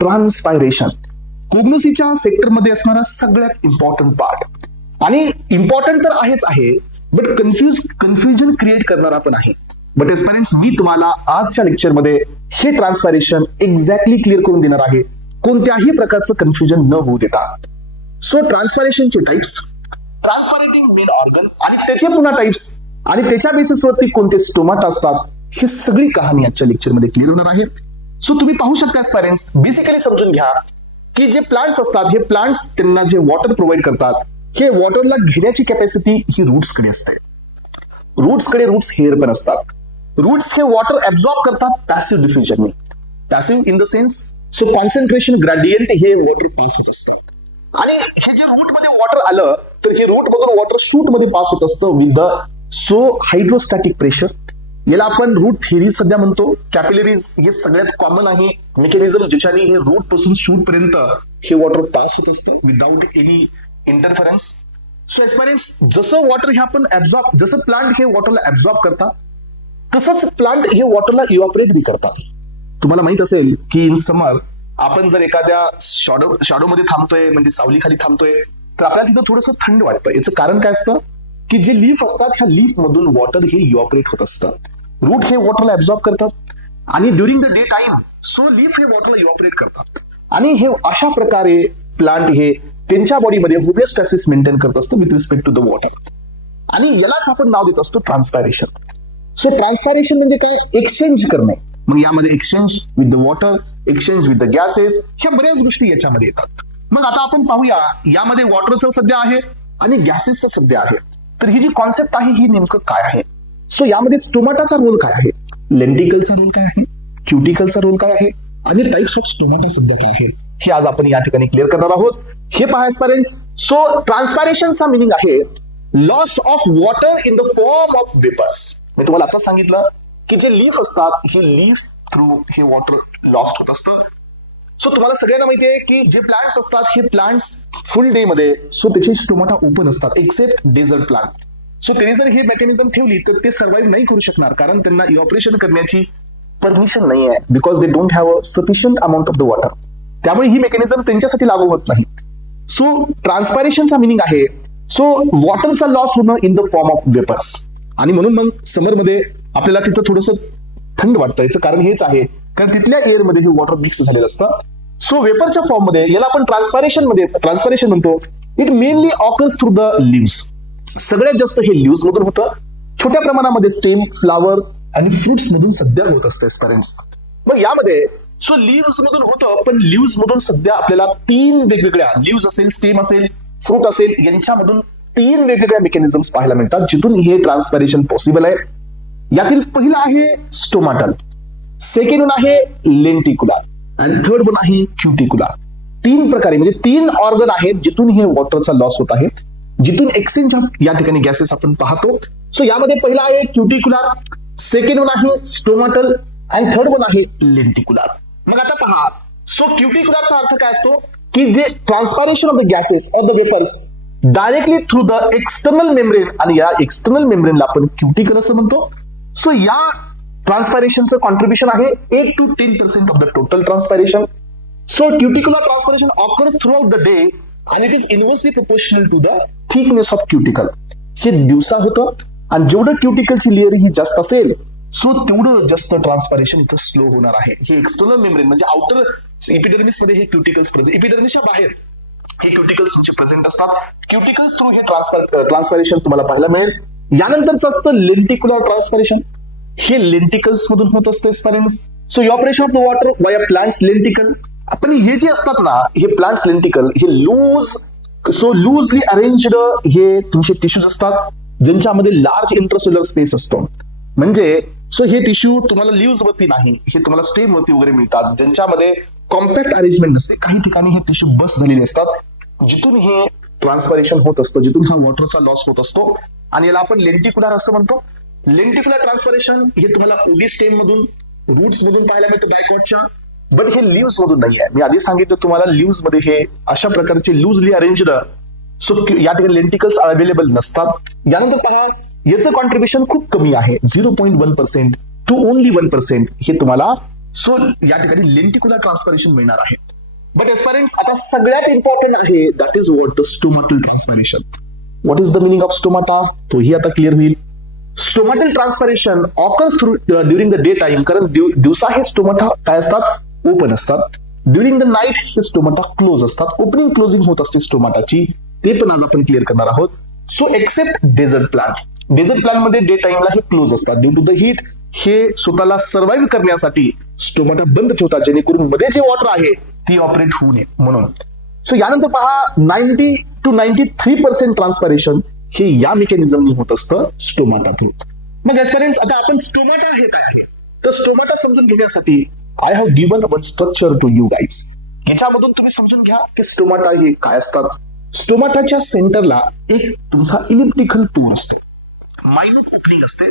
ट्रान्सपायरेशन कोग्नोसीच्या सेक्टरमध्ये असणारा सगळ्यात इम्पॉर्टंट पार्ट, आणि इम्पॉर्टंट तर आहेच आहे, बट कन्फ्युजन क्रिएट करणारा पण आहे. बट एस्पिरंट्स, मी तुम्हाला आजच्या लेक्चरमध्ये हे ट्रान्सपायरेशन एक्झॅक्टली क्लिअर करून देणार आहे, कोणत्याही प्रकारचं कन्फ्युजन न होऊ देता. सो ट्रान्सपायरेशनचे टाइप्स, ट्रान्सपायरेटिंग मेन ऑर्गन आणि त्याचे पुन्हा टाइप्स, आणि त्याच्या बेसिसवरती कोणते स्टोमाटा असतात, ही सगळी कहाणी आजच्या लेक्चरमध्ये क्लिअर होणार आहे. सो तुम्ही पाहू शकता एस्पिरंट्स, बेसिकली समजून घ्या की जे प्लांट्स असतात, हे प्लांट्स त्यांना जे वॉटर प्रोव्हाइड करतात, हे वॉटरला घेण्याची कॅपॅसिटी ही रूट्सकडे असते. रूट्स हेअर पण असतात. रूट्स हे वॉटर ऍब्झॉर्ब करतात पॅसिव्ह डिफ्युजनने. Passive in the sense, so concentration gradient हे वॉटर पास होत असतात, आणि हे जे रूट मध्ये वॉटर आलं तर हे रूट मधून वॉटर शूट मध्ये पास होत असतं विथ द हायड्रोस्टॅटिक प्रेशर. याला आपण रूट थिअरी सध्या म्हणतो. कॅपिलरीज हे सगळ्यात कॉमन आहे मेकॅनिझम ज्याच्याने हे रूट पासून शूट पर्यंत हे वॉटर पास होत असतं विदाउट एनी इंटरफरन्स. सो एस्पिरंट्स, जसं वॉटर हे आपण जसं प्लांट हे वॉटरला ऍब्झॉर्ब करतात, तसंच प्लांट हे वॉटरला इव्हॅपोरेट बी करतात. तुम्हाला माहित असेल की इन समर आपण जर एखाद्या शॅडो मध्ये थांबतोय, म्हणजे सावली खाली थांबतोय, तर आपल्याला तिथं थोडंसं थंड वाटतं. याचं कारण काय असतं की जे लीफ असतात, ह्या लीफ मधून वॉटर हे इव्हॅपोरेट होत असतं. रूट हे वॉटरला ऍब्झॉर्ब करतात, आणि during the day time so leaf हे वॉटरला इव्हॅपोरेट करतात, आणि हे अशा प्रकारे प्लांट हे त्यांच्या बॉडीमध्ये होमिओस्टॅसिस मेंटेन करत असतं with respect to the water, आणि यालाच आपण नाव देत असतो ट्रान्सपायरेशन. सो ट्रान्सपायरेशन म्हणजे काय? एक्सचेंज करणे. मग यामध्ये exchange with the water, exchange with the gases, ह्या बऱ्याच गोष्टी याच्यामध्ये येतात. मग आता आपण पाहूया, यामध्ये वॉटरचं सध्या आहे आणि गॅसेसचं सध्या आहे. तर ही जी कॉन्सेप्ट आहे ही नेमकं काय आहे? सो यामध्ये स्टोमाटाचा रोल काय आहे, लेंटिकलचा रोल काय आहे, क्युटिकलचा रोल काय आहे, आणि टाइप्स ऑफ स्टोमाटा सध्या काय आहे, हे आज आपण या ठिकाणी क्लिअर करणार आहोत. हे पहा एस्पिरंट्स, सो ट्रान्सपायरेशनचा मिनिंग आहे loss of water in the form of vapours. मी तुम्हाला आता सांगितलं की जे लीफ असतात, हे लीफ थ्रू हे वॉटर लॉस्ट होत असतं. सो तुम्हाला सगळ्यांना माहिती आहे की जे प्लांट्स असतात, हे प्लांट्स फुल डे मध्ये सो त्याचे स्टोमाटा ओपन असतात, एक्सेप्ट डेझर्ट प्लांट. सो त्यांनी जर हे मेकॅनिझम ठेवली तर ते सर्व्हाइव्ह नाही करू शकणार, कारण त्यांना इव्हॅपोरेशन करण्याची परमिशन नाही आहे, because they don't have a sufficient amount of the water. त्यामुळे ही मेकॅनिझम त्यांच्यासाठी लागू होत नाही. सो ट्रान्सपायरेशनचा मिनिंग आहे सो वॉटरचा लॉस होणं in the form of vapours. आणि म्हणून मग समरमध्ये आपल्याला तिथं थोडंसं थंड वाटतं. याचं कारण हेच आहे कारण तिथल्या एअरमध्ये हे वॉटर मिक्स झालेलं असतं. सो वेपरच्या फॉर्म मध्ये याला आपण ट्रान्सपायरेशन म्हणतो. It mainly occurs through the leaves. सगळ्यात जास्त हे लिव्स मधून होतं, छोट्या प्रमाणामध्ये स्टेम, फ्लावर आणि फ्रुट्स मधून सध्या होत असतं पेरेंट्स. मग यामध्ये सो लिव्स मधून होतं, पण लिव्स मधून सध्या आपल्याला 3 वेगवेगळ्या, लिव्स असेल, स्टेम असेल, फ्रूट असेल, यांच्यामधून 3 वेगवेगळ्या मेकॅनिझम्स पाहायला मिळतात जिथून हे ट्रान्सपायरेशन पॉसिबल आहे. यातील पहिला आहे स्टोमाटल, सेकंड वन आहे लेंटिकुलर, आणि थर्ड वन आहे क्युटिकुलर. 3 प्रकारे म्हणजे 3 ऑर्गन आहेत जिथून हे वॉटरचा लॉस होत आहे, जिथून एक्सचेंज ऑफ या ठिकाणी गॅसेस आपण पाहतो. सो यामध्ये पहिला आहे क्युटिकुलर, सेकंड वन आहे स्टोमाटल, आणि थर्ड वन आहे लेंटिकुलर. मग आता पहा, सो क्युटिकुलरचा अर्थ काय असतो की जे transpiration of the gases or the vapours directly through the external membrane, आणि या एक्सटर्नल मेम्ब्रेनला आपण क्युटिकल असं म्हणतो. सो या ट्रान्सपायरेशनचं कॉन्ट्रीब्युशन आहे 8 to 10% of the total transpiration. So cuticular transpiration occurs throughout the day आणि it is inversely proportional to the thickness of cuticle. हे दिवसा होतं, आणि जेवढं क्युटिकलची लेअर ही जास्त असेल सो तेवढं जास्त ट्रान्सपायरेशन इथं स्लो होणार आहे. हे एक्सटर्नल मेम्ब्रेन म्हणजे आउटर इपिडर्मिस मध्ये हे क्युटिकल्स प्रेझेंट, इपिडर्मिसच्या बाहेर हे क्युटिकल्स तुमचे प्रेझेंट असतात. क्युटिकल्स थ्रू हे ट्रान्सपायरेशन तुम्हाला पाहायला मिळेल. यानंतरचं असतं लेंटिकुलर ट्रान्सपायरेशन. हे लेंटिकल्स मधून होत असते स्पेरेंट्स. So evaporation of the water वाया प्लांट्स लेंटिकल. आपण हे जे असतात ना, हे प्लांट्स लेंटिकल हे लूजली अरेंज्ड हे तुमचे टिश्यूज असतात ज्यांच्यामध्ये लार्ज इंट्रासेल्युलर स्पेस असतो. म्हणजे सो हे टिश्यू तुम्हाला लिव्स वरती नाही, हे तुम्हाला स्टेम वरती वगैरे मिळतात, ज्यांच्यामध्ये कॉम्पॅक्ट अरेंजमेंट नसते. काही ठिकाणी हे टिश्यू बस झालेले असतात, जिथून हे ट्रान्सपायरेशन होत असतं, जिथून हा वॉटरचा लॉस होत असतो, आणि याला आपण लेंटिकुलर असं म्हणतो. लेंटिकुलर ट्रान्सपायरेशन हे तुम्हाला ओडी स्टेम मधून, रूट्स मधून पाहायला मिळतं डायकॉटच्या, बट हे लिव्स मधून नाही आहे. मी आधी सांगितलं तुम्हाला लिव्स मध्ये हे अशा प्रकारचे लूजली अरेंज्ड सो या ठिकाणी लेंटिकल्स अवेलेबल नसतात. यानंतर पहा, याचं कॉन्ट्रीब्युशन खूप कमी आहे, 0.1% टू ओनली 1% हे तुम्हाला सो या ठिकाणी लेंटिकुलर ट्रान्सपायरेशन मिळणार आहे. बट एस्पायरंट्स आता सगळ्यात इम्पॉर्टंट आहे that is what stomatal transformation. What is the meaning of stomata तोही आता क्लिअर होईल. Stomatal transformation occurs through during the day time, कारण दिवसा हे स्टोमाटा काय असतात ओपन असतात, ड्युरिंग द नाईट हे स्टोमाटा क्लोज असतात, ओपनिंग क्लोजिंग होत असते स्टोमाटाची, ते पण आज आपण क्लिअर करणार आहोत. So except desert plant, desert plant मध्ये डे टाइमला हे क्लोज असतात ड्यू टू द हीट, हे स्वतःला सर्व्हाइव्ह करण्यासाठी स्टोमाटा बंद ठेवतात जेणेकरून मध्ये जे वॉटर आहे ती ऑपरेट होऊ नये म्हणून. सो यानंतर पहा 90 to 93% ट्रान्सपायरेशन हे या मेकॅनिझमने होत असतं स्टोमाटा थ्रू. मग एस्पेरेंट्स आता आपण स्टोमाटा हे काय आहे तर स्टोमाटा समजून घेण्यासाठी I have given one structure to you guys. याच्यामधून तुम्ही समजून घ्या की स्टोमाटा हे काय असतात. स्टोमाटाच्या सेंटरला एक तुमचा इलिप्टिकल पोर असते, मायन्यूट ओपनिंग असते.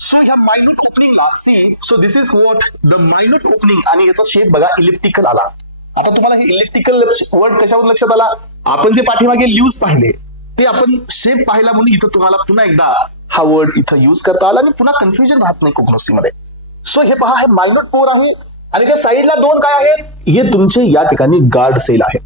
सो ह्या मायन्यूट ओपनिंगला see, so this is what the minute opening, आणि याचा शेप बघा इलिप्टिकल आला. आता तुम्हाला हे इलिप्टिकल वर्ड कशावर लक्षात आला, आपण जे पाठीमागे ल्यूज पाहिले ते आपण शेप पाहिला म्हणून इथं तुम्हाला पुन्हा एकदा हा वर्ड इथं युज करता आला आणि पुन्हा कन्फ्युजन राहत नाही कोग्नोसी मध्ये. सो हे पहा हे मायन्यूट पोर आहेत आणि त्या साईडला दोन काय आहेत, हे तुमचे या ठिकाणी गार्ड सेल आहे.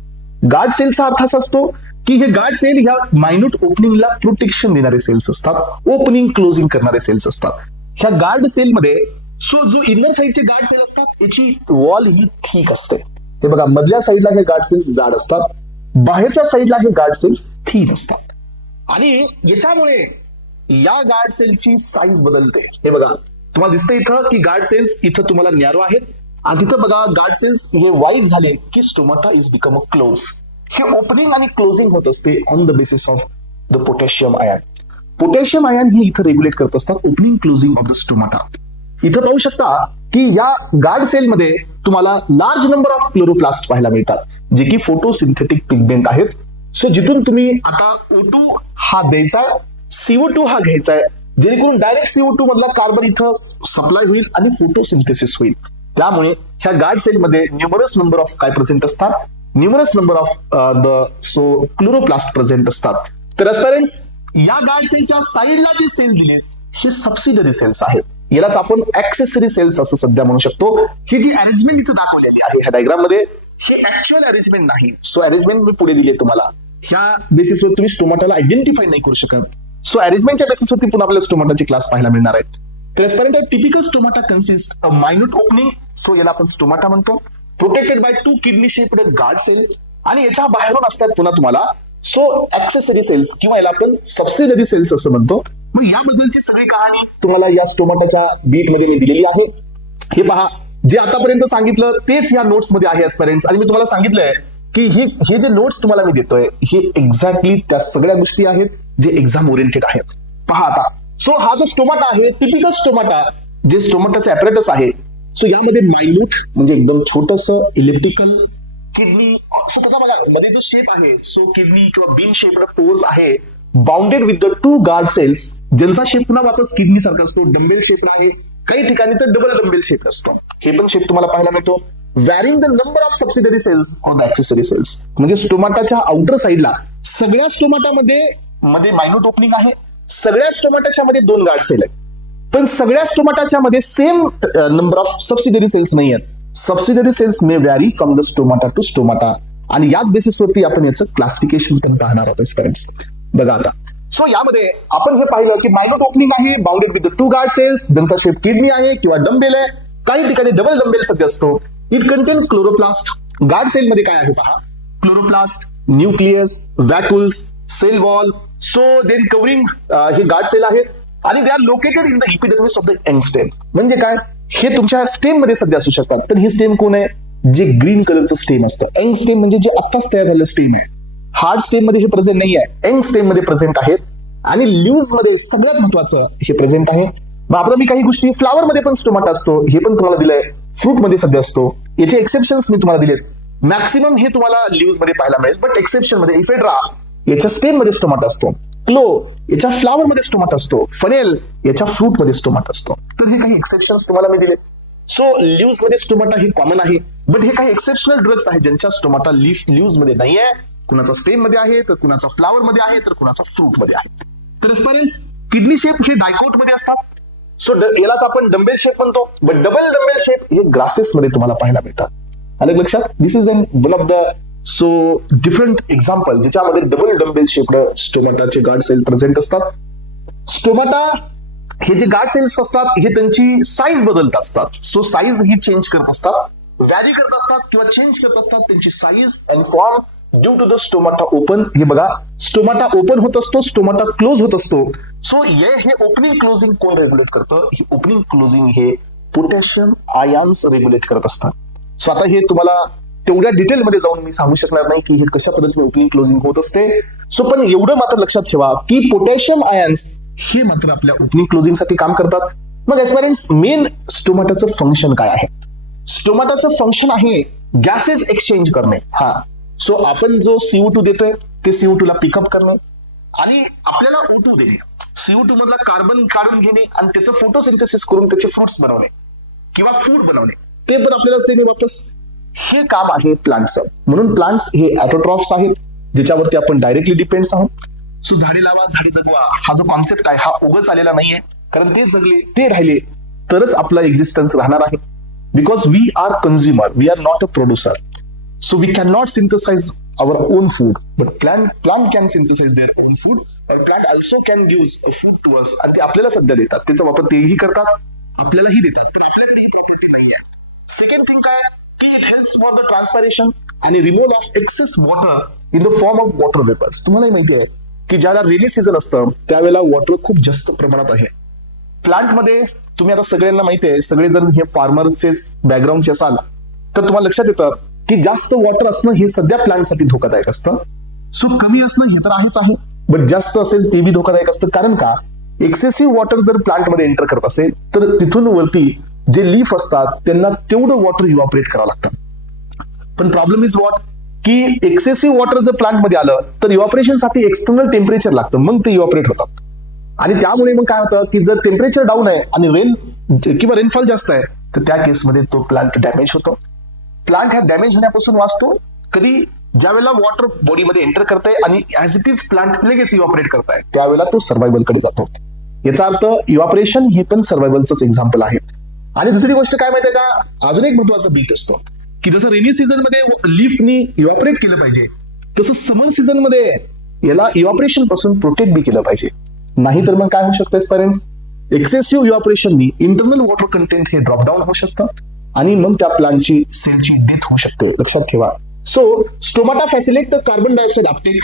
गार्ड सेलचा अर्थ असा असतो की हे गार्ड सेल ह्या मायन्यूट ओपनिंगला प्रोटेक्शन देणारे सेल्स असतात, ओपनिंग क्लोजिंग करणारे सेल्स असतात. ह्या गार्ड सेलमध्ये सो जो इनर साईडचे गार्ड सेल असतात याची वॉल ही थिक असते. हे बघा मधल्या साईडला हे गार्ड सेल्स जाड असतात, बाहेरच्या साईडला हे गार्ड सेल्स थिन असतात आणि याच्यामुळे या गार्ड सेलची साईज बदलते. हे बघा तुम्हाला दिसतं इथं की गार्ड सेल्स इथं तुम्हाला नॅरो आहेत आणि तिथं बघा गार्ड सेल्स हे वाईड झाले की stomata is become a close. हे ओपनिंग आणि क्लोजिंग होत असते on the basis of the potassium ion. Potassium ion हे इथं रेग्युलेट करत असतात opening closing of the stomata. इथं पाहू शकता की या गार्ड सेलमध्ये तुम्हाला लार्ज नंबर ऑफ क्लोरोप्लास्ट पाहायला मिळतात जे की फोटोसिंथेटिक पिगमेंट आहेत. सो जिथून तुम्ही आता O2 हा द्यायचा, CO2 हा घ्यायचा आहे, जेणेकरून डायरेक्ट CO2 मधला कार्बन इथं सप्लाय होईल आणि फोटोसिंथेसिस होईल. त्यामुळे ह्या गार्ड सेलमध्ये न्यूमरस नंबर ऑफ काय प्रेझेंट असतात, numerous number of the so chloroplast present असतात. तर एस्पेरेंट्स या गार्ड सेलच्या साईडला जे सेल दिले हे सबसिडरी सेल्स आहेत, यालाच आपण ऍक्सेसरी सेल्स असं सध्या म्हणू शकतो. ही जी अरेंजमेंट इथं दाखवलेली आहे ह्या डायग्राम मध्ये हे ऍक्च्युअल अरेंजमेंट नाही. सो अरेंजमेंट मी पुढे दिली तुम्हाला, ह्या बेसिसवर तुम्ही स्टोमाटाला आयडेंटिफाय नाही करू शकत. सो अरेंजमेंटच्या बेसिसवरती पुन्हा आपल्याला स्टोमाटाचे क्लास पाहायला मिळणार आहेत. तर aspirant typical stomata consist of minute opening, so याला आपण स्टोमाटा म्हणतो, protected by 2 kidney shaped guard cell, आणि याच्या बाहेरून असतात पुन्हा तुम्हाला सो ऍक्सेसरी सेल्स किंवा याला आपण सबसिडरी सेल्स असं म्हणतो. मग याबद्दलची सगळी कहाणी तुम्हाला या स्टोमाटाच्या बीट मध्ये मी दिलेली आहे. हे पहा जे आतापर्यंत सांगितलं तेच या नोट्स मध्ये आहे एस्पेरेंट्स, आणि मी तुम्हाला सांगितलंय की हे जे नोट्स तुम्हाला मी देतोय हे एक्झॅक्टली त्या सगळ्या गोष्टी आहेत जे एक्झाम ओरिएंटेड आहेत. पहा आता सो हा जो स्टोमाटा आहे टिपिकल स्टोमाटा जे स्टोमाटाचे ऍपरेटस आहे, सो यामध्ये मायन्यूट म्हणजे एकदम छोटस इलिप्टिकल किडनी, सो त्याचा बघा मध्ये जो शेप आहे सो किडनी किंवा बीन शेप्ड पोर्स आहे bounded with the 2 guard cells, ज्यांचा शेप पुन्हा वापस किडनी सारखा असतो, डंबेल शेप आहे, काही ठिकाणी तर डबल डंबेल शेप असतो. हे पण शेप तुम्हाला पाहायला मिळतो. Varying the number of subsidiary cells on accessory cells, म्हणजे स्टोमाटाच्या आउटर साइडला सगळ्या स्टोमाटामध्ये मध्ये मायन्यूट ओपनिंग आहे, सगळ्या स्टोमाटाच्या मध्ये 2 गार्ड सेल आहेत, पण सगळ्या स्टोमाटाच्या मध्ये same number of subsidiary cells नाही आहेत. Subsidiary cells may vary from the stomata to stomata, आणि याच बेसिसवरती आपण याचं क्लासिफिकेशन पण पाहणार आहोत. बघा आता सो यामध्ये आपण हे पाहिलं की मायन्यूट ओपनिंग आहे bounded with the 2 guard cells, ज्यांचा शेप किडनी आहे किंवा डंबेल आहे, काही ठिकाणी डबल डंबेल सध्या असतो. It contain chloroplast. Guard cell मध्ये काय आहे पहा, chloroplast, nucleus, vacuoles, cell wall, so then covering हे गार्ड सेल आहेत, आणि they are located in the epidermis of the and stem. म्हणजे काय, हे तुमच्या स्टेम मध्ये सध्या असू शकतात. तर ही स्टेम कोण आहे, जे ग्रीन कलरचं स्टेम असतं. एंड स्टेम म्हणजे जे आत्ताच तयार झालेलं स्टेम आहे. हार्ड स्टेम मध्ये हे प्रेझेंट नाही आहे, एंड स्टेम मध्ये प्रेझेंट आहेत, आणि लीव्स मध्ये सगळ्यात महत्वाचं हे प्रेझेंट आहे. मग आपण मी काही गोष्टी फ्लावर मध्ये पण स्टोमाटा असतो, हे पण तुम्हाला दिलंय. फ्रूट मध्ये सध्या असतो, याचे एक्सेप्शन्स मी तुम्हाला दिलेत. मॅक्सिमम हे तुम्हाला लीव्स मध्ये पाहायला मिळेल, बट एक्सेप्शन मध्ये इफेड्रा याच्या स्टेम मध्ये स्टोमाटा असतो, क्लो याच्या फ्लावर मध्ये स्टोमाटा असतो, फनेल याच्या फ्रूट मध्ये स्टोमाटा असतो. तर हे काही एक्सेप्शन्स तुम्हाला मी दिले. सो लीव्स मध्ये स्टोमाटा हे कॉमन आहे, बट हे काही एक्सेप्शनल ड्रग्स आहेत ज्यांच्या स्टोमाटा लीव्स मध्ये नाही आहे. कुणाचा स्टेम मध्ये आहे, तर कुणाचा फ्लावर मध्ये आहे, तर कुणाचा फ्रूट मध्ये आहे. तर एस्पेरेंट्स किडनी शेप हे डायकोट मध्ये असतात. सो यालाच आपण डंबेल शेप म्हणतो, बट डबल डंबेल शेप हे ग्रासेस मध्ये तुम्हाला पाहायला मिळतात. अलग लक्षात. This is one of the so different example ज्याच्यामध्ये डबल डंबेल शेप्ड स्टोमाटाचे गार्ड सेल प्रेझेंट असतात. स्टोमाटा हे जे गार्ड सेल्स असतात हे त्यांची साईज बदलत असतात. सो साईज ही चेंज करत असतात, व्हॅरी करत असतात किंवा चेंज करत असतात त्यांची size and form due to the stomata open. हे बघा, स्टोमाटा ओपन होत असतो, स्टोमाटा क्लोज होत असतो. सो हे ओपनिंग क्लोजिंग कोण रेग्युलेट करतं? हे ओपनिंग क्लोजिंग हे पोटॅशियम आयन्स रेग्युलेट करत असतात. सो आता हे तुम्हाला तेवढ्या डिटेलमध्ये जाऊन मी सांगू शकणार नाही की हे कशा पद्धतीने ओपनिंग क्लोजिंग होत असते. सो पण एवढं मात्र लक्षात ठेवा की पोटॅशियम आयन्स हे मात्र आपल्या ओपनिंग क्लोजिंग साठी काम करतात. मग एस्पिरंट्स, मेन स्टोमाटाचं फंक्शन काय आहे? स्टोमाटाचं फंक्शन आहे गॅसेस एक्सचेंज करणे. हा, सो आपण जो CO2 देतोय ते CO2 ला पिकअप करणं आणि आपल्याला O2 देणे, CO2 मधला कार्बन काढून घेणे आणि त्याचं फोटोसिंथेसिस करून त्याचे फ्रुट्स बनवणे किंवा फूड बनवणे, ते पण आपल्यालाच देणे वापस. हे काम आहे प्लांटचं. म्हणून प्लांट्स हे ऑटोट्रॉफ्स आहेत ज्याच्यावरती आपण डायरेक्टली डिपेंड्स आहोत. सो झाडे लावा झाडे जगवा हा जो कॉन्सेप्ट आहे हा उगाच आलेला नाहीये, कारण ते जगले ते राहिले तरच आपला एक्झिस्टन्स राहणार आहे. Because we are consumer, we are not a producer. So we can not synthesise our own food, but plant can synthesize their own food, or plant also can give a food to us. आणि ते आपल्याला सध्या देतात, त्याचा वापर तेही करतात, आपल्यालाही देतात, तर आपल्याकडे ही प्रॉपर्टी नाही आहे. सेकंड थिंग काय की it helps for the transpiration आणि removal of excess water in the form of water vapours. तुम्हालाही माहिती आहे की ज्याला रेनी सीझन असतं त्यावेळेला वॉटर खूप जास्त प्रमाणात आहे प्लांटमध्ये. तुम्ही आता सगळ्यांना माहिती आहे, सगळेजण हे फार्मर्सचे बॅकग्राऊंडचे असाल तर तुम्हाला लक्षात येतं की जास्त वॉटर असणं हे सध्या प्लांटसाठी धोकादायक असतं. सो कमी असणं हे तर आहेच आहे, बट जास्त असेल ते बी धोकादायक असतं. कारण का, एक्सेसिव्ह वॉटर जर प्लांटमध्ये एंटर करत असेल तर तिथून वरती जे लीफ असतात त्यांना तेवढं वॉटर इव्हॅपोरेट करावं लागतं. पण प्रॉब्लेम इज व्हॉट की एक्सेसिव्ह वॉटर जर प्लांटमध्ये आलं तर इव्हॅपोरेशनसाठी एक्सटर्नल टेम्परेचर लागतं, मग ते इव्हॅपोरेट होतात. आणि त्यामुळे मग काय होतं की जर टेम्परेचर डाऊन आहे आणि रेनफॉल जास्त आहे तर त्या केसमध्ये तो प्लांट डॅमेज होतो. प्लांट हा डॅमेज होण्यापासून वाचतो कधी, ज्या वेळेला वॉटर बॉडीमध्ये एंटर करताय आणि ऍज इट इज प्लांट लगेच इव्हॅपोरेट करताय त्यावेळेला तो सर्व्हायव्हलकडे जातो. याचा अर्थ इव्हॅपोरेशन हे पण सर्व्हायव्हलचंच एक्झाम्पल आहे. आणि दुसरी गोष्ट काय माहितीये का, अजून एक महत्वाचा बिट असतो की जसं रेनी सीझन मध्ये लीफनी इव्हॅपोरेट केलं पाहिजे तसं समर सीझन मध्ये याला इव्हॅपोरेशन पासून प्रोटेक्ट बी केलं पाहिजे. नाही तर मग काय होऊ शकतं पेरेंट्स, एक्सेसिव्ह इव्हॅपोरेशननी इंटरनल वॉटर कंटेंट हे ड्रॉप डाऊन होऊ शकतं आणि मग त्या प्लांटची सेलची डेथ होऊ शकते. लक्षात ठेवा. So stomata facilitate the carbon dioxide Uptake.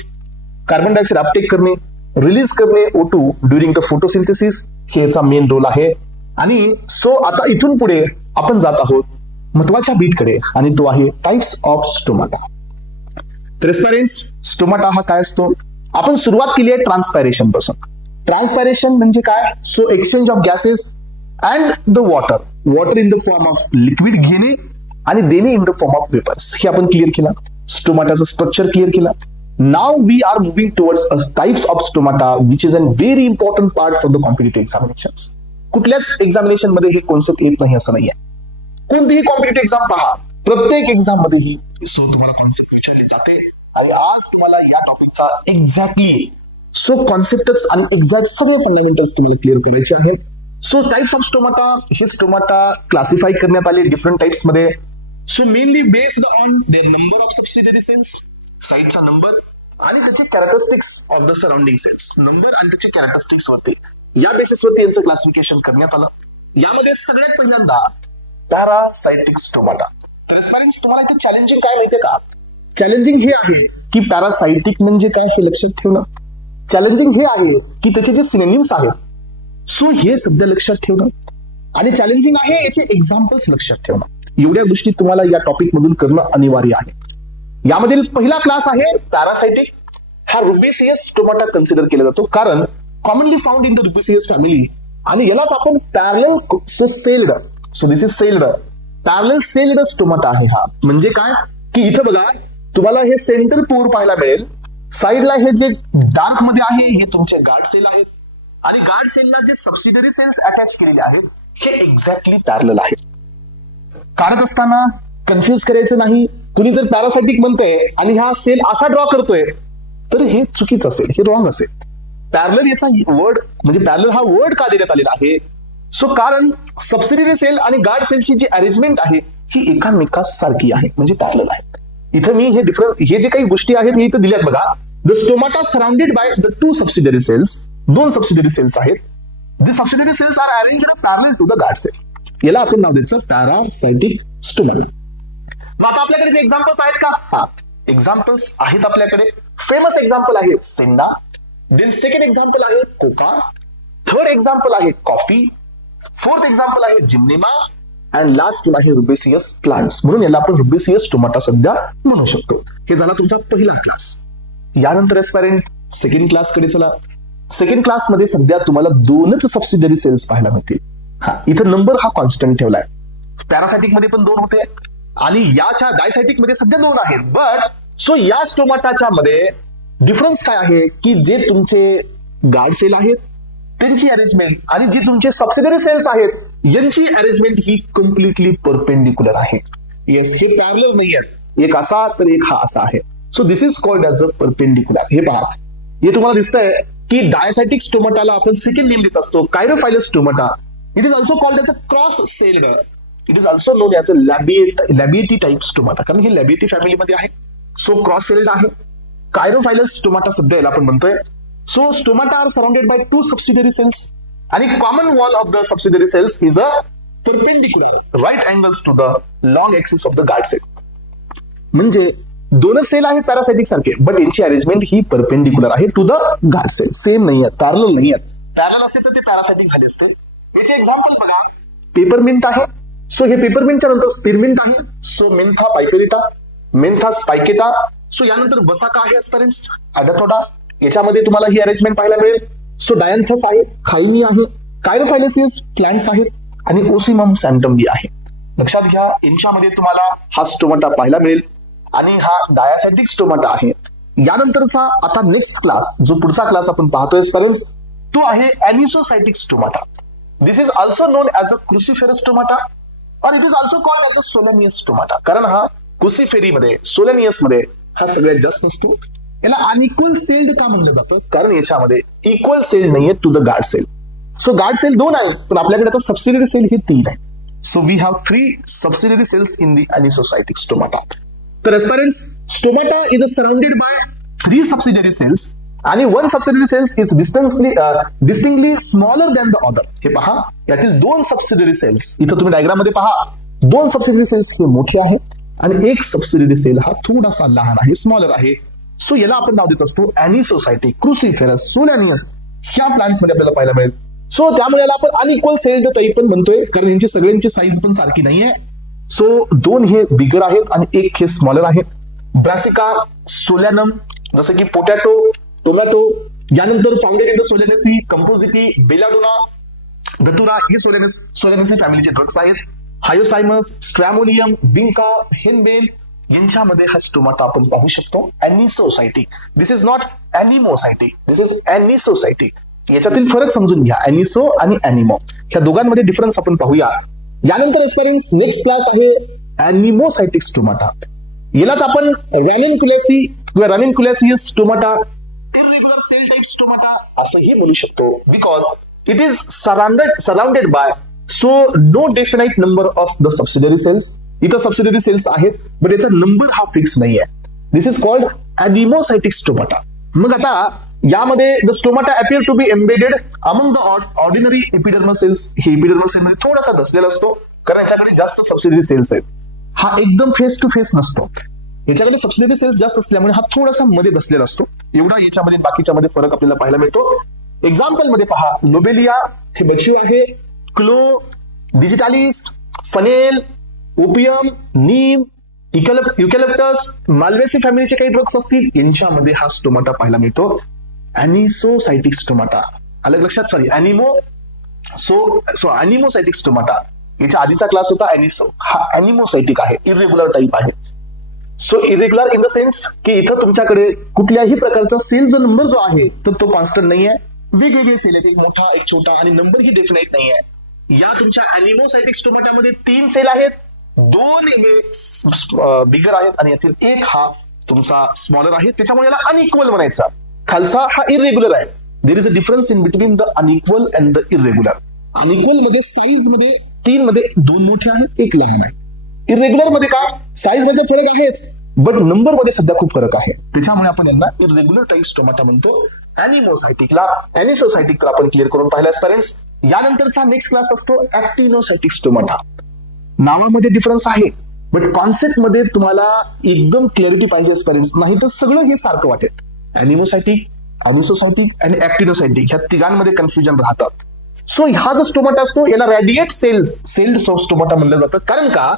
Carbon dioxide Uptake करणे, रिलीज करणे O2 ड्युरिंग द फोटोसिंथेसिस हे याचा मेन रोल आहे. आणि सो आता इथून पुढे आपण जात आहोत महत्वाच्या बीटकडे आणि तो आहे टाइप्स ऑफ स्टोमाटा. तर स्टोमाटा हा काय असतो? आपण सुरुवात केली आहे ट्रान्सपायरेशन पासून. ट्रान्सपायरेशन म्हणजे काय? So exchange of gases and the water in the form of liquid घेणे आणि देणे in the form of vapours. हे आपण क्लिअर केलं, स्टोमाटाचं स्ट्रक्चर क्लिअर केलं. Now we are moving towards types of stomata which is a very important part for the competitive examination. कुठल्याच examination मध्ये हे कॉन्सेप्ट येत नाही असं नाहीये. कोणतीही कॉम्पिटिटिव्ह एक्झाम पहा, प्रत्येक एक्झाम मध्ये ही सो तुम्हाला कॉन्सेप्ट विचारले जाते आणि आज तुम्हाला या टॉपिकचा एक्झॅक्टली सो कॉन्सेप्टच आणि एक्झॅक्ट सगळे फंडामेंटल्स तुम्हाला क्लिअर करायचे आहेत. सो टाइप्स ऑफ स्टोमाटा, हे स्टोमाटा क्लासिफाय करण्यात आले डिफरंट टाइप्स मध्ये. So mainly based on their number of subsidiary cells, साईटचा नंबर आणि त्याचे characteristics of the surrounding cells, number आणि त्याचे कॅरेक्टरिस्टिक्स वरती, या बेसिसवरती यांचं क्लासिफिकेशन करण्यात आलं. यामध्ये सगळ्यात पहिल्यांदा पॅरासाइटिक स्टोमाटा. ट्रान्सपॅरेंट्स, तुम्हाला इथे चॅलेंजिंग काय माहितीये का? चॅलेंजिंग हे आहे की पॅरासाइटिक म्हणजे काय हे लक्षात ठेवणं. चॅलेंजिंग हे आहे की त्याचे जे सिनोनिम्स आहेत सो हे सध्या लक्षात ठेवणं आणि चॅलेंजिंग आहे याचे एक्झाम्पल्स लक्षात ठेवणं. एवढ्या गोष्टी तुम्हाला या टॉपिक मधून करणं अनिवार्य आहे. यामधील पहिला क्लास आहे पॅरासाइटिक. हा रुबेसियस स्टोमाटा कन्सिडर केला जातो कारण commonly found in the rubiaceous family आणि यालाच आपण parallel celled, so this is celled, parallel celled stomata आहे हा. म्हणजे काय की इथं बघा तुम्हाला हे सेंटर पोर पाहायला मिळेल. साईडला हे जे डार्क मध्ये आहे हे तुमचे गार्ड सेल आहेत आणि गार्ड सेलला जे सबसिडरी सेल्स अटॅच केलेले आहेत हे एक्झॅक्टली पॅरलल आहेत. काढत असताना कन्फ्युज करायचं नाही. कुणी जर पॅरासाइटिक म्हणतंय आणि हा सेल असा ड्रॉ करतोय तर हे चुकीचं असेल, हे रॉंग असेल. पॅरलल याचा वर्ड म्हणजे पॅरलल हा वर्ड का देण्यात आलेला आहे सो कारण सबसिडियरी सेल आणि गार्ड सेलची जी अरेंजमेंट आहे ही एकामेकासारखी आहे, म्हणजे पॅरलल आहे. इथं मी हे जे काही गोष्टी आहेत हे इथं दिल्यात बघा. The stomata surrounded by the two subsidiary cells, दोन सबसिडियरी सेल्स आहेत. The subsidiary cells are arranged parallel to the guard cell. याला आपण नाव द्यायचं पॅरासाइटिक स्टोमाटा. मग आता आपल्याकडे जे एक्झाम्पल्स आहेत का, हा एक्झाम्पल्स आहेत आपल्याकडे. फेमस एक्झाम्पल आहे सेंडा, देन सेकंड एक्झाम्पल आहे कोका, थर्ड एक्झाम्पल आहे कॉफी, फोर्थ एक्झाम्पल आहे जिम्नेमा, अँड लास्ट आहे रुबेसियस प्लांट्स. म्हणून याला आपण रुबेसियस स्टोमाटा सध्या म्हणू शकतो. हे झाला तुमचा पहिला क्लास. यानंतर एस्पायरंट सेकंड क्लास कडे चला. सेकंड क्लास मध्ये सध्या तुम्हाला दोनच सबसिडियरी सेल्स पाहायला मिळतील. हा इथं नंबर हा कॉन्स्टंट ठेवलाय. पॅरासाइटिक मध्ये पण 2 होते आणि याच्या डायसायटिक मध्ये सध्या 2 आहेत. बट सो या स्टोमाटाच्या मध्ये डिफरन्स काय आहे की जे तुमचे गार्ड सेल आहेत त्यांची अरेंजमेंट आणि जी तुमचे सबसिडियरी सेल्स आहेत यांची अरेंजमेंट ही कम्प्लिटली परपेंडिक्युलर आहे. येस, हे पॅरलल नाही आहेत, एक असा तर एक हा असा आहे. So this is called as a perpendicular. हे पहा, हे तुम्हाला दिसतंय की डायसायटिक स्टोमाटाला आपण सेकंड नेम देत असतो caryophyllous stomata. It is also called as a cross celled. It is also known as a labiatae type stomata, कारण हे लॅबिएटी फॅमिलीमध्ये आहे. सो क्रॉस सेल्ड आहे. कायरोफायलस स्टोमाटा सध्या याला आपण म्हणतोय. So stomata are surrounded by 2 subsidiary cells आणि common wall of the subsidiary cells is a perpendicular right angles to the long axis of the guard cell. म्हणजे 2च सेल आहेत parasitic सारखे, बट यांची अरेंजमेंट ही परपेंडिक्युलर आहे to the guard cell. Same नाही आहेत, पॅरलल नाही आहेत. पॅरलल असेल तर ते पॅरासाइटिक झाले असते. याचे एक्झाम्पल बघा, पेपरमिंट आहे. सो हे पेपरमिंटच्या नंतर स्पिरमिंट आहे. So mentha piperita, mentha spicata. So यानंतर वसाका आहे एस्पेरेंट्स, अडॅथोडा. याच्यामध्ये तुम्हाला ही अरेंजमेंट पाहायला मिळेल. सो डायन्थस आहे, खायमी आहे, कायरोफायलेसियस प्लांट्स आहेत आणि ओसिमम सॅन्टमली आहे. लक्षात घ्या, यांच्यामध्ये तुम्हाला हा स्टोमाटा पाहायला मिळेल आणि हा डायासायटिक स्टोमाटा आहे. यानंतरचा आता नेक्स्ट क्लास, जो पुढचा क्लास आपण पाहतोय पेरेंट्स, तो आहे anisocytic stomata. This is also known as a cruciferous stomata or it is also called as a solanaceous stomata. कारण हा क्रुसिफेरी मध्ये, सोलेनियस मध्ये हा सगळ्यात जास्त नसतो. याला अनइक्वल सेल्ड का म्हणलं जातं, कारण याच्यामध्ये इक्वल सेल नाहीये to the guard cell. So guard cell 2 आहेत, पण आपल्याकडे आता सबसिडियरी सेल हे 3 आहेत. So we have 3 subsidiary cells in the anisocytic stomata. तर aspirants, stomata is surrounded by 3 subsidiary cells आणि 1 subsidiary cells is distinctly smaller than the other. हे पहा, यातील 2 सबसिडियरी सेल्स इथं तुम्ही डायग्राम मध्ये पहा, 2 सबसिडियरी सेल्स हे मोठे आहेत आणि 1 सबसिडियरी सेल हा थोडासा लहान आहे, स्मॉलर आहे. सो याला आपण नाव देत असतो एनिसोसायटिक, क्रुसिफेरस, सोलॅनियस ह्या प्लांट्स मध्ये आपल्याला पाहायला मिळेल. सो त्यामुळे याला आपण अनइक्वल सेल्ड टाईप पण म्हणतोय, कारण यांची सगळ्यांची साईज पण सारखी नाहीये. सो 2 हे बिगर आहेत आणि 1 हे स्मॉलर आहेत. ब्रासिका, सोलॅनम, जसं की पोटॅटो, टोमॅटो. यानंतर founded in the solanaceae, compositae, belladonna, datura हे सोलॅनेसी फॅमिलीचे ड्रग्स आहेत. हायोसायमस, स्ट्रॅमोनियम, विंका, हेनबेल यांच्यामध्ये हा स्टोमाटा आपण पाहू शकतो. एनिसोसायटिक. दिस इज नॉट एनिमोसायटिक, दिस इज एनिसोसायटिक. याच्यातील फरक समजून घ्या, एनिसो आणि एनिमो ह्या दोघांमध्ये डिफरन्स आपण पाहूया. यानंतर एस्पेरेंट्स नेक्स्ट क्लास आहे एनिमोसायटिक स्टोमाटा. यालाच आपण रॅनिन्कुलेसी किंवा ranunculaceous stomata, irregular cell type stomata असंही बोलू शकतो. Because it is surrounded by so no definite number of the subsidiary cells. इथं सबसिडियरी सेल्स आहेत, पण याचा नंबर हा फिक्स नाही आहे. This is called anomocytic stomata. मग आता यामध्ये the stomata appear to be embedded among the ordinary epidermal cells. हे एपिडर्मल सेल मध्ये थोडासा धसलेला असतो, कारण याच्याकडे जास्त सबसिडियरी सेल्स आहेत. हा एकदम फेस टू फेस नसतो, याच्याकडे सबसिडियरी सेल्स जास्त असल्यामुळे हा थोडासा मध्ये धसलेला असतो. एवढा याच्यामध्ये बाकीच्या मध्ये फरक आपल्याला पाहायला मिळतो. एक्झाम्पल मध्ये पहा, लोबेलिया हे बच्चू आहे, क्लो, डिजिटालिस, फनेल, ओपियम, नीम, युकॅलिप्टस, माल्वेसी फॅमिलीचे काही ड्रग्स असतील, यांच्यामध्ये हा स्टोमाटा पाहायला मिळतो. एनिसोसायटिक स्टोमाटा. अलग लक्षात, सॉरी एनिमोसायटिक स्टोमाटा. याच्या आधीचा क्लास होता एनिसो, हा एनिमोसायटिक आहे, इरेग्युलर टाईप आहे. So irregular in the sense की इथं तुमच्याकडे कुठल्याही प्रकारचा सेलचा नंबर जो आहे तर तो कॉन्स्टंट नाहीये. वेगवेगळे सेल आहेत, एक मोठा एक छोटा, आणि नंबर ही डेफिनेट नाही आहे. या तुमच्या एनिमोसायटिक स्टोमाटामध्ये 3 सेल आहेत, 2 हे बिगर आहेत आणि यातील 1 हा तुमचा स्मॉलर आहे. त्याच्यामुळे याला अनइक्वल म्हणायचा. खालचा हा इरेग्युलर आहे. There is a difference in between the unequal and the irregular. Unequal मध्ये साईज मध्ये 3 मध्ये 2 मोठे आहेत, 1 लहान आहे. इरेग्युलर मध्ये का साईज मध्ये फरक आहेच, बट नंबर मध्ये सध्या खूप फरक आहे. त्याच्यामुळे आपण यांना इरेग्युलर टाईप स्टोमाटा म्हणतो. अॅनिमोसायटिकला अॅनिसोसायटिक तर आपण क्लिअर करून पाहिल्यास पेरेंट्स. यानंतरचा नेक्स्ट क्लास असतो ऍक्टिनोसायटिक स्टोमाटा. नावामध्ये डिफरन्स आहे, बट कॉन्सेप्ट मध्ये तुम्हाला एकदम क्लॅरिटी पाहिजे पेरेंट्स, नाही तर सगळं हे सारखं वाटेल. अॅनिमोसायटिक, अॅनिसोसायटिक आणि ऍक्टिनोसायटिक ह्या तिघांमध्ये कन्फ्युजन राहतात. सो हा जो स्टोमाटा असतो याला रॅडिएट सेल्ड स्टोमाटा म्हणलं जातं. कारण का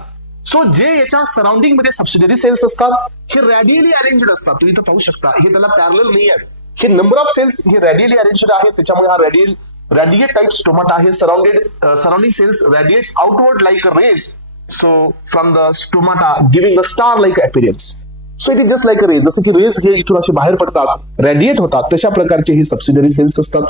सो जे याच्या सराउंडिंग मध्ये सबसिडरी सेल्स असतात हे रॅडियली अरेंज्ड असतात. तुम्ही इथं पाहू शकता हे त्याला पॅरलल नाही आहे. हे नंबर ऑफ सेल्स हे रॅडियली अरेंज्ड आहे, त्याच्यामुळे हा रॅडिएट टाइप स्टोमाटा आहे. Surrounding cells radiates outward like a rays so from the stomata giving a star like appearance. So it is just like a rays. जसं की raise हे इथून असे बाहेर पडतात, रॅडिएट होतात, तशा प्रकारचे हे सबसिडरी सेल्स असतात.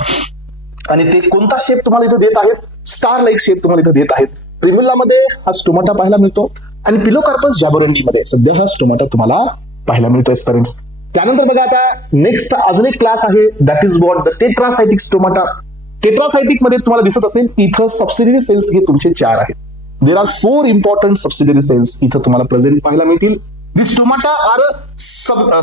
आणि ते कोणता शेप तुम्हाला इथं देत आहेत, स्टार लाईक शेप तुम्हाला इथं देत आहेत. प्रिमुला मध्ये हा स्टोमाटा पाहायला मिळतो आणि पिलोकार्पस जॅबोरंडी मध्ये सध्या हा स्टोमाटा तुम्हाला पाहायला मिळतो पेरेंट्स. त्यानंतर बघा आता नेक्स्ट अजून एक क्लास आहे, that is what the tetracytic stomata. Tetracytic मध्ये तुम्हाला दिसत असेल इथं सबसिडरी सेल्स हे तुमचे 4 आहेत. There are 4 important subsidiary cells इथं तुम्हाला प्रेझेंट पाहायला मिळतील. The stomata are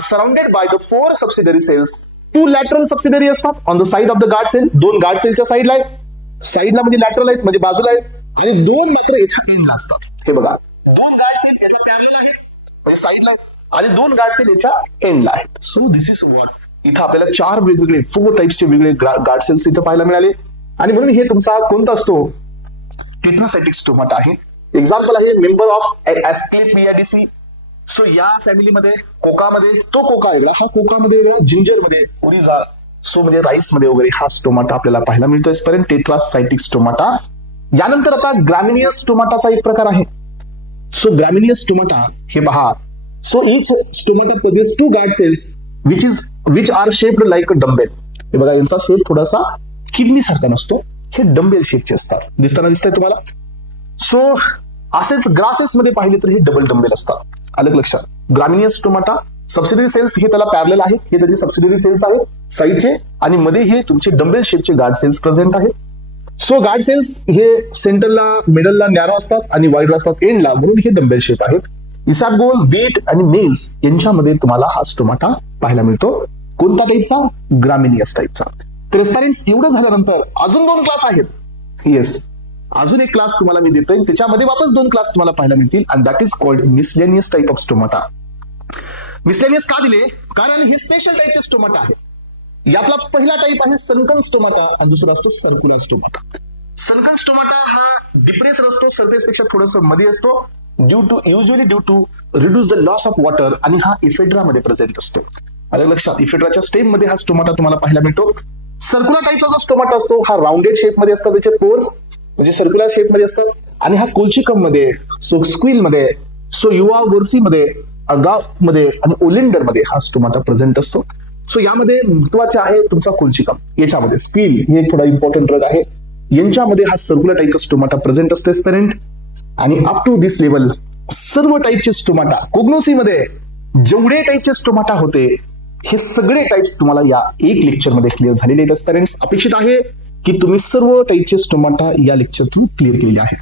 surrounded by the 4 subsidiary cells. 2 lateral subsidiary असतात on the side of the guard cell. 2 guard सेलच्या साईडला आहेत, साईडला म्हणजे लॅटरल आहेत म्हणजे बाजूला आहेत, आणि 2 मात्र याच्या एंडला असतात. हे बघा 2 गार्ड सेल याच्या पॅरलल आहेत म्हणजे साईडला आहेत, आणि 2 गार्ड सेल याच्या एंडला आहेत. सो दिस इज व्हॉट इथं आपल्याला 4 वेगवेगळे 4 टाइप्सचे वेगळे गार्ड सेल्स इथं पाहायला मिळाले. आणि म्हणून हे तुमचा कोणता असतो टेट्रासायटिक स्टोमाटा आहे. एक्झाम्पल आहे मेंबर ऑफ एस्क्लेपियाडिसी. सो या फॅमिलीमध्ये कोकामध्ये तो कोका वेगळा, हा कोकामध्ये वेगळा, जिंजर मध्ये, ओरिझा सो म्हणजे राईस मध्ये वगैरे हा स्टोमाटा आपल्याला पाहायला मिळतो पर्यंत टेट्रासायटिक स्टोमाटा. यानंतर आता ग्रॅमिनियस स्टोमाटाचा एक प्रकार आहे. सो ग्रॅमिनियस स्टोमाटा हे पहा. So each stomata possesses 2 guard cells which are shaped like a dumbbell. हे बघा यांचा शेप थोडासा किडनी सारखा नसतो, हे डम्बेल शेपचे असतात. दिसताना दिसतंय तुम्हाला. सो असेच ग्रासेस मध्ये पाहिले तर हे डबल डम्बेल असतात. अलग लक्षात. ग्रॅमिनियस स्टोमाटा सबसिडरी सेल्स हे त्याला पॅरलल आहे, हे त्याचे सबसिडरी सेल्स आहेत साईडचे, आणि मध्ये हे तुमचे डम्बेल शेपचे गार्ड सेल्स प्रेझेंट आहेत. सो गार्ड सेल्स हे सेंटरला मिडलला नॅरो असतात आणि वाईड असतात एंडला, म्हणून हे डम्बेल शेप आहेत. इसाबगोल, वेट आणि मेल्स यांच्यामध्ये तुम्हाला हा स्टोमाटा पाहायला मिळतो. कोणता टाईपचा? ग्रॅमिनियस टाईपचा. तर पेरेंट्स एवढं झाल्यानंतर अजून 2 क्लास आहेत. येस, अजून एक क्लास तुम्हाला मी देतोय, त्याच्यामध्ये वापस 2 क्लास तुम्हाला पाहायला मिळतील, and that is called miscellaneous type of stomata. Miscellaneous का दिले? कारण हे स्पेशल टाईपचे स्टोमाटा आहे. यातला पहिला टाईप आहे सनकन स्टोमाटा आणि दुसरा असतो सर्क्युलर स्टोमाटा. सनकन स्टोमाटा हा डिप्रेस असतो, सरफेस पेक्षा थोडंसं मध्ये असतो, usually due to reduce the loss of water, आणि हा इफेड्रा मध्ये प्रेझेंट असतो. अलग लक्षात. इफेड्राच्या स्टेम मध्ये हा स्टोमाटा तुम्हाला पाहायला मिळतो. सर्क्युलर टाईपचा जो स्टोमाटा असतो हा राउंडेड शेप मध्ये असतात, त्याचे पोर्स म्हणजे सर्क्युलर शेप मध्ये असतात, आणि हा कोल्चिकम मध्ये, सो स्क्विल मध्ये, सो युवा वर्सी मध्ये, अगाव मध्ये आणि ओलिंडर मध्ये हा स्टोमाटा प्रेझेंट असतो. सो यामध्ये महत्वाचे आहे तुमचा कोल्चिकम. याच्यामध्ये स्क्विल हे एक थोडा इम्पॉर्टंट ड्रग आहे. यांच्यामध्ये हा सर्क्युलर टाईपचा स्टोमाटा प्रेझेंट असतो पेरेंट. आणि अप टू दिस लेवल सर्व टाईपचे स्टोमाटा कोग्नोसीमध्ये जेवढे टाईपचे स्टोमाटा होते हे सगळे टाईप्स तुम्हाला या एक लेक्चरमध्ये क्लिअर झालेले आहेत पेरेंट्स. अपेक्षित आहे की तुम्ही सर्व टाईपचे स्टोमाटा या लेक्चरतून क्लिअर केलेले आहे.